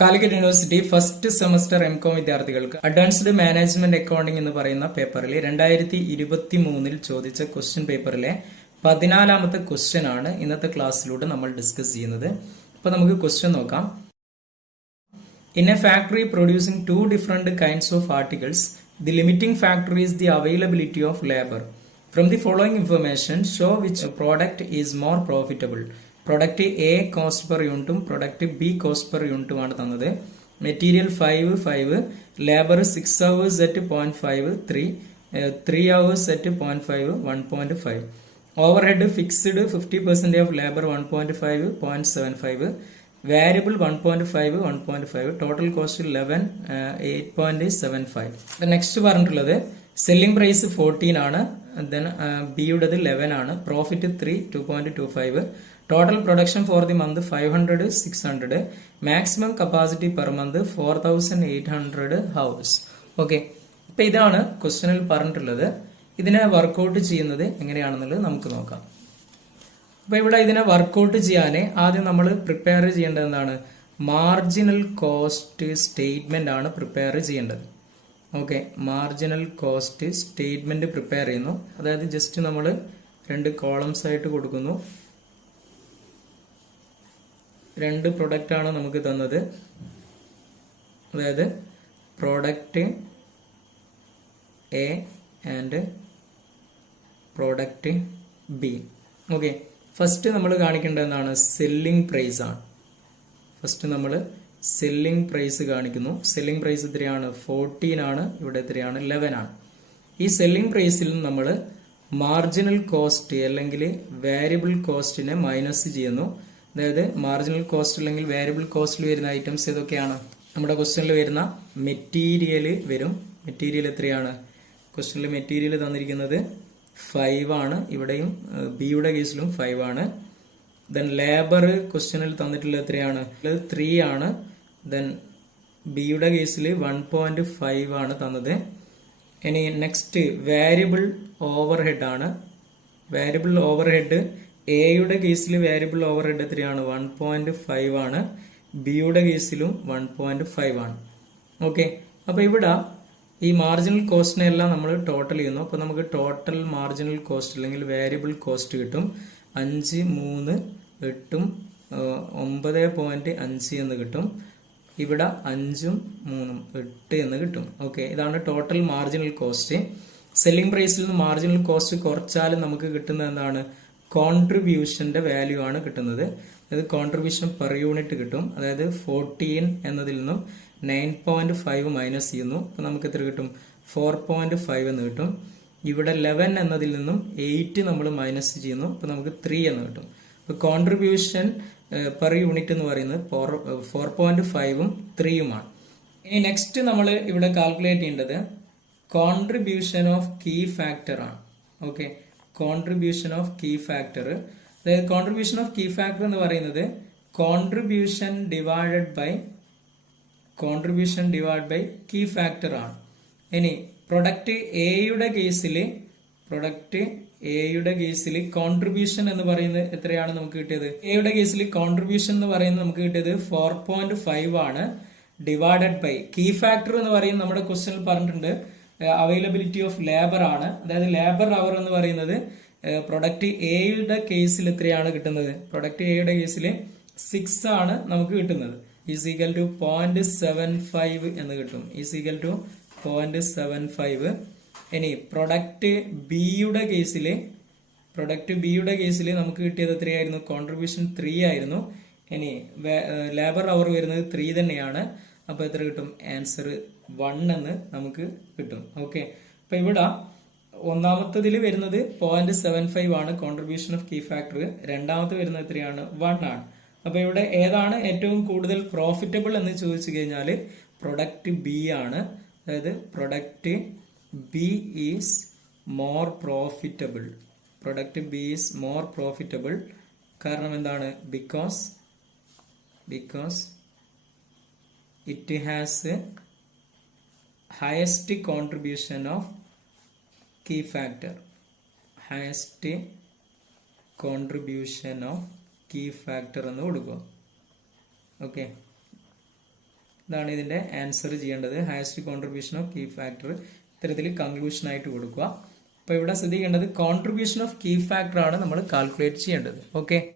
Calicut university first semester M Com വിദ്യാർത്ഥികൾക്ക് advanced management accounting എന്ന് പറയുന്ന പേപ്പറിൽ 2023 ചോദിച്ച ക്വസ്റ്റ്യൻ പേപ്പറിലെ 14ാമത്തെ ക്വസ്റ്റ്യൻ ആണ് ഇന്നത്തെ ക്ലാസ്സിലൂടെ നമ്മൾ ഡിസ്കസ് ചെയ്യുന്നത്. അപ്പൊ നമുക്ക് ക്വസ്റ്റ്യൻ നോക്കാം. In a factory producing two different kinds of articles, the limiting factor is the availability of labor. From the following information, show which product is more profitable. Product A cost per unit, product B cost per unit ആണ് തന്നത്. Material 5, labor 6 hours at 0.5, 3 hours at 0.5, 1.5. Overhead fixed 50% of labor 1.5, 0.75. Variable 1.5, 1.5. Total cost 11, 8.75. The next പറഞ്ഞിട്ടുള്ളത് selling price 14 ആണ്. Then ബിയുടേത് 11 ആണ്. Profit 3, 2.25. Total production for the month 500, 600. Maximum capacity per month 4800 hours. Okay, അപ്പൊ ഇതാണ് ക്വസ്റ്റ്യനിൽ പറഞ്ഞിട്ടുള്ളത്. ഇതിനെ വർക്ക്ഔട്ട് ചെയ്യുന്നത് എങ്ങനെയാണെന്നുള്ളത് നമുക്ക് നോക്കാം. അപ്പൊ ഇവിടെ ഇതിനെ വർക്ക്ഔട്ട് ചെയ്യാൻ ആദ്യം നമ്മൾ പ്രിപ്പയർ ചെയ്യേണ്ടത് എന്താണ്? മാർജിനൽ കോസ്റ്റ് സ്റ്റേറ്റ്മെന്റ് ആണ് പ്രിപ്പയർ ചെയ്യേണ്ടത്. Okay, marginal cost statement prepare ചെയ്യുന്നു. അതായത് ജസ്റ്റ് നമ്മൾ 2 കോളംസ് ആയിട്ട് കൊടുക്കുന്നു. 2 പ്രൊഡക്റ്റ് ആണ് നമുക്ക് തന്നത്. അതായത് product A and product B. Okay, first നമ്മൾ കാണിക്കേണ്ടത് എന്താണ്? സെല്ലിംഗ് പ്രൈസ് ആണ്. ഫസ്റ്റ് നമ്മൾ സെല്ലിംഗ് പ്രൈസ് കാണിക്കുന്നു. സെല്ലിംഗ് പ്രൈസ് എത്രയാണ്? 14 ആണ്. ഇവിടെ എത്രയാണ്? 11 ആണ്. ഈ സെല്ലിംഗ് പ്രൈസിൽ നിന്ന് നമ്മൾ മാർജിനൽ കോസ്റ്റ് അല്ലെങ്കിൽ വേരിയബിൾ കോസ്റ്റിനെ മൈനസ് ചെയ്യുന്നു. അതായത് മാർജിനൽ കോസ്റ്റ് അല്ലെങ്കിൽ വേരിയബിൾ കോസ്റ്റിൽ വരുന്ന ഐറ്റംസ് ഏതൊക്കെയാണ്? നമ്മുടെ ക്വസ്റ്റ്യനിൽ വരുന്ന മെറ്റീരിയൽ വരും. മെറ്റീരിയൽ എത്രയാണ്? ക്വസ്റ്റ്യനിൽ മെറ്റീരിയൽ തന്നിരിക്കുന്നത് 5 ആണ്. ഇവിടെയും ബിയുടെ കേസിലും 5 ആണ്. ദെൻ ലേബർ ക്വസ്റ്റ്യനിൽ തന്നിട്ടുള്ളത് എത്രയാണ്? 3 ആണ്. ദെൻ ബിയുടെ കേസിൽ 1.5 ആണ് തന്നത്. ഇനി നെക്സ്റ്റ് വേരിയബിൾ ഓവർ ഹെഡ് ആണ്. വേരിയബിൾ ഓവർ ഹെഡ് എയുടെ കേസിൽ വേരിയബിൾ ഓവർ ഹെഡ് എത്രയാണ്? 1.5 ആണ്. ബിയുടെ കേസിലും 1.5 ആണ്. ഓക്കെ, അപ്പൊ ഇവിടെ ഈ മാർജിനൽ കോസ്റ്റിനെ എല്ലാം നമ്മൾ ടോട്ടൽ ചെയ്യുന്നു. അപ്പൊ നമുക്ക് ടോട്ടൽ മാർജിനൽ കോസ്റ്റ് അല്ലെങ്കിൽ വേരിയബിൾ കോസ്റ്റ് കിട്ടും 5, 3, 8, 9.5 എന്ന് കിട്ടും. ഇവിടെ 5, 3, 8 എന്ന് കിട്ടും. ഓക്കെ, ഇതാണ് ടോട്ടൽ മാർജിനൽ കോസ്റ്റ്. സെല്ലിംഗ് പ്രൈസിൽ നിന്ന് മാർജിനൽ കോസ്റ്റ് കുറച്ചാൽ നമുക്ക് കിട്ടുന്നത് എന്താണ്? കോൺട്രിബ്യൂഷന്റെ വാല്യൂ ആണ് കിട്ടുന്നത്. അതായത് കോൺട്രിബ്യൂഷൻ പെർ യൂണിറ്റ് കിട്ടും. അതായത് 14 എന്നതിൽ നിന്നും 9.5 മൈനസ് ചെയ്യുന്നു. അപ്പൊ നമുക്ക് എത്ര കിട്ടും? 4.5 എന്ന് കിട്ടും. ഇവിടെ 11 എന്നതിൽ നിന്നും 8 നമ്മൾ മൈനസ് ചെയ്യുന്നു. അപ്പൊ നമുക്ക് 3 എന്ന് കിട്ടും. അപ്പൊ കോൺട്രിബ്യൂഷൻ പെർ യൂണിറ്റ് എന്ന് പറയുന്നത് 4.5ഉം 3യുമാണ്. ഇനി നെക്സ്റ്റ് നമ്മൾ ഇവിടെ കാൽക്കുലേറ്റ് ചെയ്യേണ്ടത് കോൺട്രിബ്യൂഷൻ ഓഫ് കീ ഫാക്ടർ ആണ്. Okay, contribution of key factor. അതായത് കോൺട്രിബ്യൂഷൻ ഓഫ് കീ ഫാക്ടർ എന്ന് പറയുന്നത് contribution divided by key factor ആണ്. ഇനി പ്രൊഡക്റ്റ് എയുടെ കേസിൽ കോൺട്രിബ്യൂഷൻ എന്ന് പറയുന്നത് എത്രയാണ് നമുക്ക് കിട്ടിയത്? എയുടെ കേസിൽ കോൺട്രിബ്യൂഷൻ എന്ന് പറയുന്നത് നമുക്ക് കിട്ടിയത് 4.5 ആണ്. ഡിവൈഡഡ് ബൈ കീ ഫാക്ടർ എന്ന് പറയുന്നത് നമ്മുടെ ക്വസ്റ്റ്യനിൽ പറഞ്ഞിട്ടുണ്ട് അവൈലബിലിറ്റി ഓഫ് ലേബർ ആണ്. അതായത് ലേബർ അവർ എന്ന് പറയുന്നത് പ്രൊഡക്റ്റ് എയുടെ കേസിൽ എത്രയാണ് കിട്ടുന്നത്? പ്രൊഡക്റ്റ് എയുടെ കേസിൽ 6 ആണ് നമുക്ക് കിട്ടുന്നത്. ഈസ് ഈക്വൽ ടു 0.75 എന്ന് കിട്ടും. Is equal to 0.75. ഇനി പ്രൊഡക്റ്റ് ബിയുടെ കേസിൽ നമുക്ക് കിട്ടിയത് എത്രയായിരുന്നു? കോൺട്രിബ്യൂഷൻ 3 ആയിരുന്നു. ഇനി ലേബർ അവർ വരുന്നത് 3 തന്നെയാണ്. അപ്പൊ എത്ര കിട്ടും? ആൻസർ 1 എന്ന് നമുക്ക് കിട്ടും. ഓക്കെ, അപ്പൊ ഇവിടെ ഒന്നാമത്തതിൽ വരുന്നത് 0.75 ആണ് കോൺട്രിബ്യൂഷൻ ഓഫ് കീ ഫാക്ടർ. രണ്ടാമത്തെ വരുന്നത് എത്രയാണ്? 1 ആണ്. അപ്പൊ ഇവിടെ ഏതാണ് ഏറ്റവും കൂടുതൽ പ്രോഫിറ്റബിൾ എന്ന് ചോദിച്ചു കഴിഞ്ഞാൽ പ്രൊഡക്റ്റ് ബി ആണ്. അതായത് product B is more profitable. Product B is more profitable. കാരണം എന്താണ്? Because it has highest contribution of key factor. Highest contribution of key factor എന്ന് കൊടുക്കുക. ഓക്കെ, ഇതാണ് ഇതിന്റെ ആൻസർ ചെയ്യേണ്ടത്. Highest contribution of key factor ഇത്തരത്തിൽ കൺക്ലൂഷൻ ആയിട്ട് കൊടുക്കുക. അപ്പൊ ഇവിടെ ശ്രദ്ധിക്കേണ്ടത് കോൺട്രിബ്യൂഷൻ ഓഫ് കീ ഫാക്ടർ ആണ് നമ്മൾ കാൽക്കുലേറ്റ് ചെയ്യേണ്ടത്. ഓക്കെ.